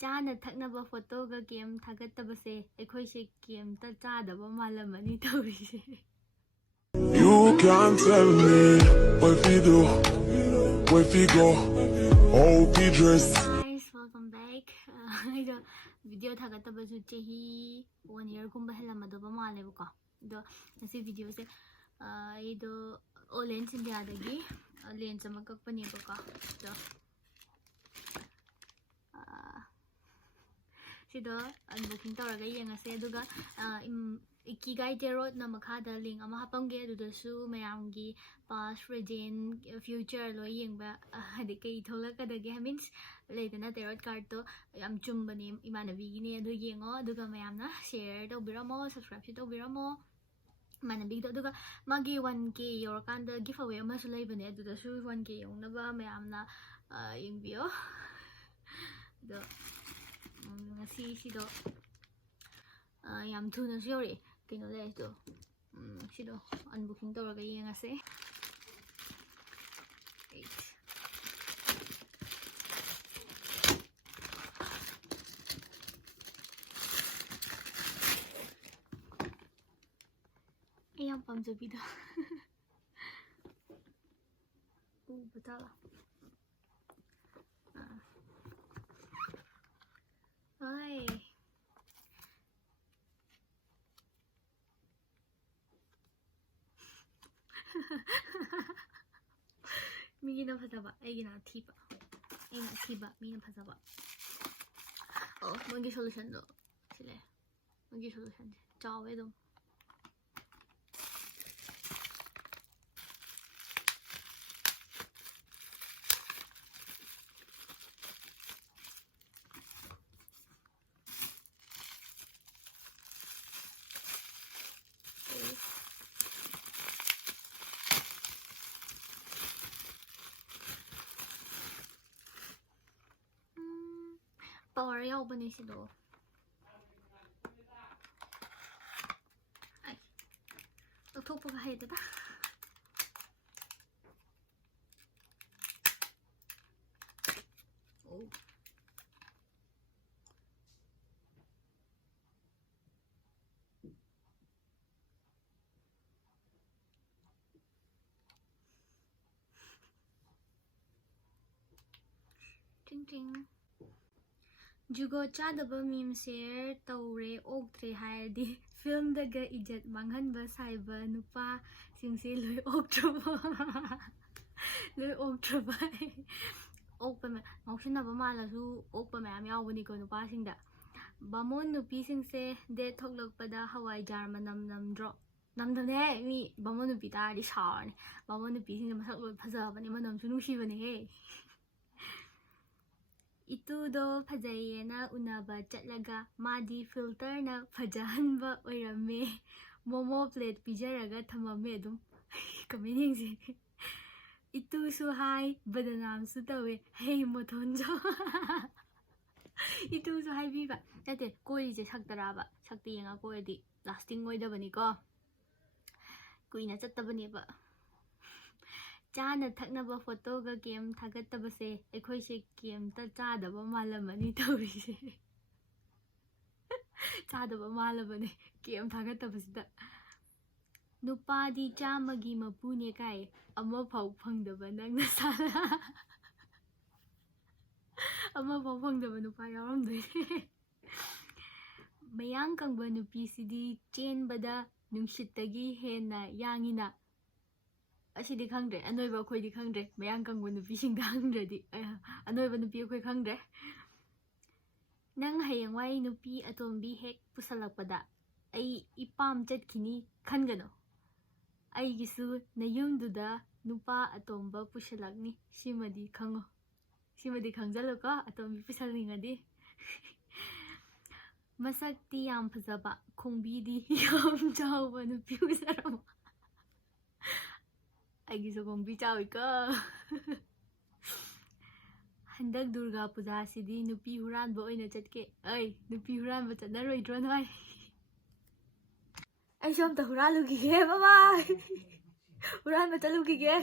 Chana thaknaba photoga game thagatabase ekhoise game ta chadaba malamani tawrise. You can't tell me what we do, where we go, how we dress. Guys, welcome back. Ido video thagatabasu chehi 1 year gumba helamadaba malebako. Do nasi video se ido Lens India dagi lens ama kakpani bako. Do sido unboxing tawraga yengase aduga ikigai tarot na makhada link ama hapamge adudasu mayamgi past present future lo yengba hadi kai tholakadagi means leitana tarot card to yam chumbani imanabi gine adu yengo aduga mayamna share tawbiramo subscribe tawbiramo imanabi do aduga magi 1k yorakanda giveaway ama su leibane adudasu 1k yongnaba mayamna yengbiyo do ngasi sido yam thuna su yori kino le do sido unboxing tawraga yengase. Yang pamjabido betala Oi. Migina pasaba, egina tiba. Ina tiba, mina pasaba. Oh, magi solution do. Sile. Magi solution. Ciao, vedo. Power yaubane sido. Ay. Lagthokpaga haydada. Oh. Ting ting. Jugot chadaba meme share tawre oktre hayadi film daga ijat manghanba saiba nupa singse loi oktraba loi oktraba okpa me ngausinaba mallasu okpa mayam yawbani ko nupa singda bamon nupi singse de thoklakpada hawai jar manam namdro namdane mi bamon nupi tardi saarne bamon nupi singse masak loi phajabani manamsu nungsibani he Itudo phajayena unaba chatlaga madi filter na phajahanba oirame momo plate pijaraga thamame adum comment yengse itu su hai badanam su tawe hey mothonjo itu su hai biba tate koi je saktaraba sakti yenga koidi lasting oidabani ko kuina chattabani ba Chana thaknaba photoga game thagatabase ekhoise game ta chadaba malamani tawrise. Chadaba malabane game thagatabasida. Nupadi chamagi mapune kai ama phau phangdaba nangna sala. Ama phau phangdaba nupa yaramdoi. Mayang kangba nupi sidi chenbada nungshittagi hena yangina. Asidi khangdre anoiba khoi di khangdre mayang kangbu nupi singda khangdradi anoiba nupi khoi khangdre nang hayangwai nupi atombi hek pusalakpada ai ipam chatkhini khangano ai gisu nayumduda nupa atomba pusalakni simadi khango simadi khangjalo ko atombi pusalningadi masakti yam phajaba khongbidi yam chawba nupi usarama Aigi sokong bicawi ka. Handak Durga Puja sidi nupi huran ba oina chatke. Ay, nupi huran ba chatnaroi dron hoy. Ay, som ta huralugi ke, bye bye. Huran ba chalugi ke.